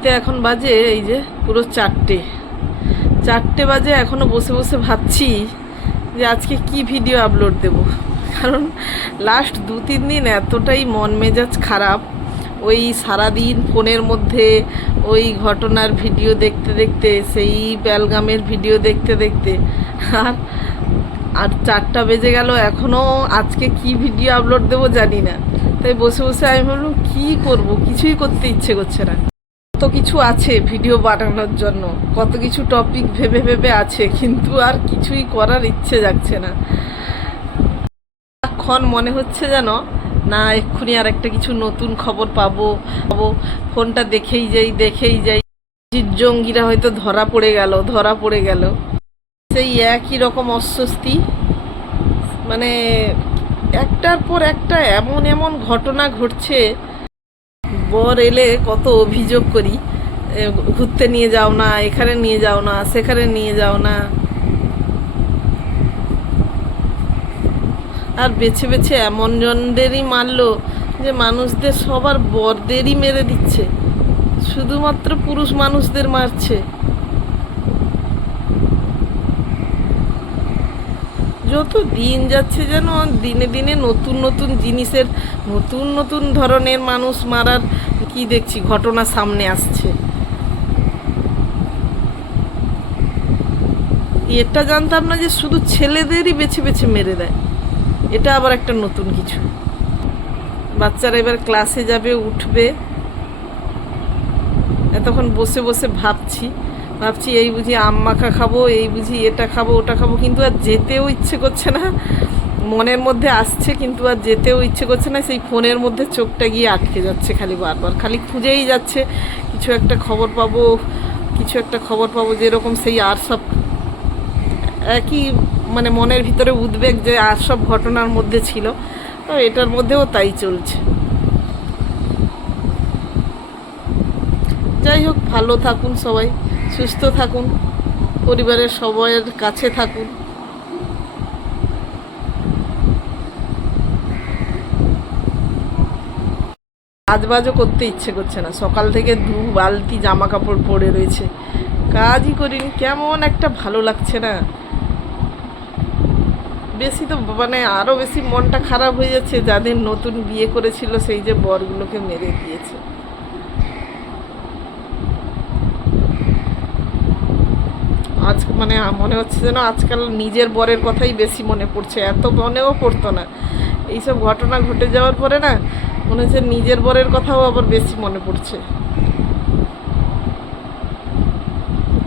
ঘড়িতে এখন বাজে, এই যে পুরো চারটে। চারটে বাজে এখনও বসে বসে ভাবছি যে আজকে কি ভিডিও আপলোড দেব। কারণ লাস্ট দু তিন দিন এতটাই মন মেজাজ খারাপ। ওই সারাদিন ফোনের মধ্যে, ওই ঘটনার ভিডিও দেখতে দেখতে, সেই বেলগামের ভিডিও দেখতে দেখতে। আর আর চারটা বেজে গেল এখনও আজকে কি ভিডিও আপলোড দেবো জানি না। তাই বসে বসে আমি ভাবলাম, কী করব? কিছুই করতে ইচ্ছে করছে না। কত কিছু আছে ভিডিও বানানোর জন্য। কত কিছু টপিক ভেবে ভেবে আছে, কিন্তু আর কিছুই করার ইচ্ছে যাচ্ছে না। এখন মনে হচ্ছে যেন, না, এক্ষুনি আর একটা কিছু নতুন খবর পাবো পাবো। ফোনটা দেখেই যাই দেখেই যাই। জঙ্গিরা হয়তো ধরা পড়ে গেল, ধরা পড়ে গেল। সেই একই রকম অস্বস্তি। মানে একটার পর একটা এমন এমন ঘটনা ঘটছে বর এলে কত অভিযোগ করি ঘুরতে নিয়ে যাও না, এখানে নিয়ে যাও না, সেখানে নিয়ে যাও না। আর বেছে বেছে এমন জনদেরই মারলো যে মানুষদের সবার বরদেরই মেরে দিচ্ছে। শুধুমাত্র পুরুষ মানুষদের মারছে। যত দিন যাচ্ছে যেন দিনে দিনে নতুন নতুন জিনিসের, নতুন নতুন ধরনের মানুষ মারার কি দেখছি, ঘটনা সামনে আসছে। এটা জানতাম না যে শুধু ছেলেদেরই বেছে বেছে মেরে দেয়। এটা আবার একটা নতুন কিছু। বাচ্চারা এবার ক্লাসে যাবে, উঠবে। এতক্ষণ বসে বসে ভাবছি। ভাবছি এই বুঝি আম মাখা খাব, এই বুঝি এটা খাব, ওটা খাব, কিন্তু আর যেতেও ইচ্ছে করছে না। মনের মধ্যে আসছে, কিন্তু আর যেতেও ইচ্ছে করছে না, সেই ফোনের মধ্যে চোখটা গিয়ে আটকে যাচ্ছে খালি বারবার। খালি খুঁজেই যাচ্ছে, কিছু একটা খবর পাবো, কিছু একটা খবর পাবো, যেরকম সেই আর সব একই মানে মনের ভিতরে উদ্বেগ যে আর সব ঘটনার মধ্যে ছিল, তো এটার মধ্যেও তাই চলছে। যাই হোক, ভালো থাকুন সবাই। সুস্থ থাকুন, পরিবারের সবাইয়ের কাছে থাকুন। কাজবাজও করতে ইচ্ছে করছে না। সকাল থেকে দু বালতি জামা কাপড় পরে রয়েছে। কাজই করিনি, কেমন একটা ভালো লাগছে না। বেশি তো মানে আরও বেশি মনটা খারাপ হয়ে যাচ্ছে, যাদের নতুন বিয়ে করেছিল, সেই যে বরগুলোকে মেরে দিয়েছে। আজ মানে মনে হচ্ছে যেন আজকাল নিজের বরের কথাই বেশি মনে পড়ছে। এত মনেও পড়তো না। এইসব ঘটনা ঘটে যাওয়ার পরে না, মনে হচ্ছে নিজের বরের কথাও আবার বেশি মনে পড়ছে।